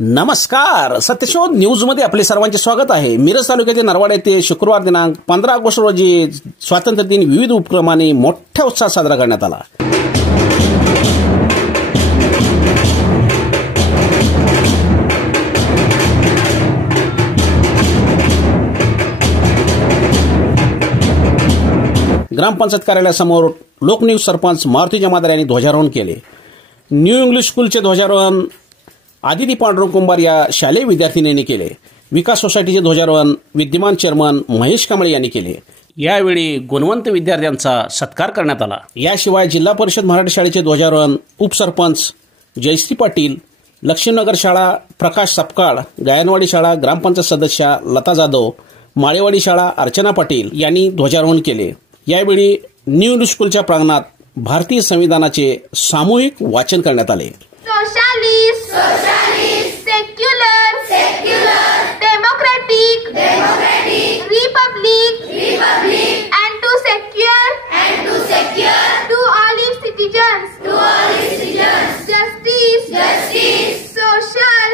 नमस्कार, सत्यशोध न्यूजमध्ये आपले सर्वांचे स्वागत आहे। मिरज तालुक्यातील नरवाड येथे शुक्रवार दिनांक 15 ऑगस्ट रोजी स्वातंत्र्य दिन विविध उपक्रमांनी मोठ्या उत्साहात साजरा करण्यात आला। ग्रामपंचायत कार्यालयासमोर लोकनियुक्त सरपंच मारुती जमादार यांनी ध्वजारोहण केले। न्यू इंग्लिश स्कूलचे ध्वजारोहण आदिती पांडुरंग कुंभार या शालेय विद्यार्थिनींनी केले। विकास सोसायटीचे ध्वजारोहण विद्यमान चेअरमन महेश कांबळे यांनी केले। यावेळी गुणवंत विद्यार्थ्यांचा सत्कार करण्यात आला। याशिवाय जिल्हा परिषद मराठी शाळेचे ध्वजारोहण उपसरपंच जयश्री पाटील, लक्ष्मीनगर शाळा प्रकाश सपकाळ, गायनवाडी शाळा ग्रामपंचायत सदस्या लता जाधव, माळेवाडी शाळा अर्चना पाटील यांनी ध्वजारोहण केले। यावेळी न्यू इंग्लिश स्कूलच्या प्रांगणात भारतीय संविधानाचे सामूहिक वाचन करण्यात आले। Socialist, secular, democratic, republic, and to secure, to all its citizens, justice, social,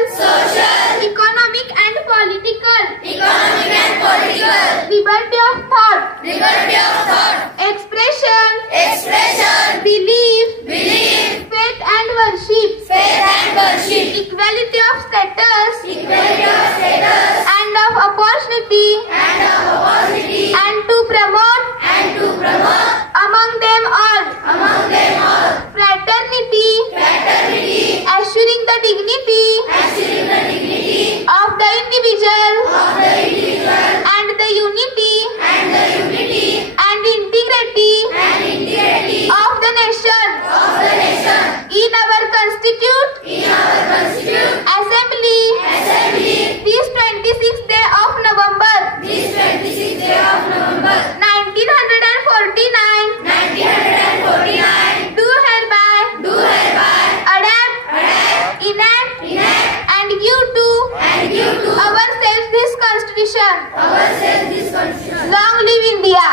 economic and political, liberty of thought, expression, belief, faith and worship, equality of status, and of opportunity, and to promote among them all, fraternity, assuring the dignity of the individual, and the unity and integrity of the nation, in our constitute assembly, this 26th day of November 1949, do hereby adapt, enact, and give to ourselves this constitution. Long live India.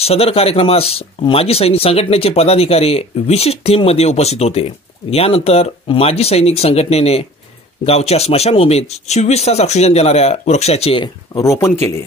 सदर कार्यक्रमास माजी सैनिक संघटनेचे पदाधिकारी विशिष्ट theme मध्ये उपस्थित होते। यानंतर माजी सैनिक संघटनेने गावच्या स्मशानभूमीत 24 तास ऑक्सिजन देणाऱ्या वृक्षाचे रोपण केले।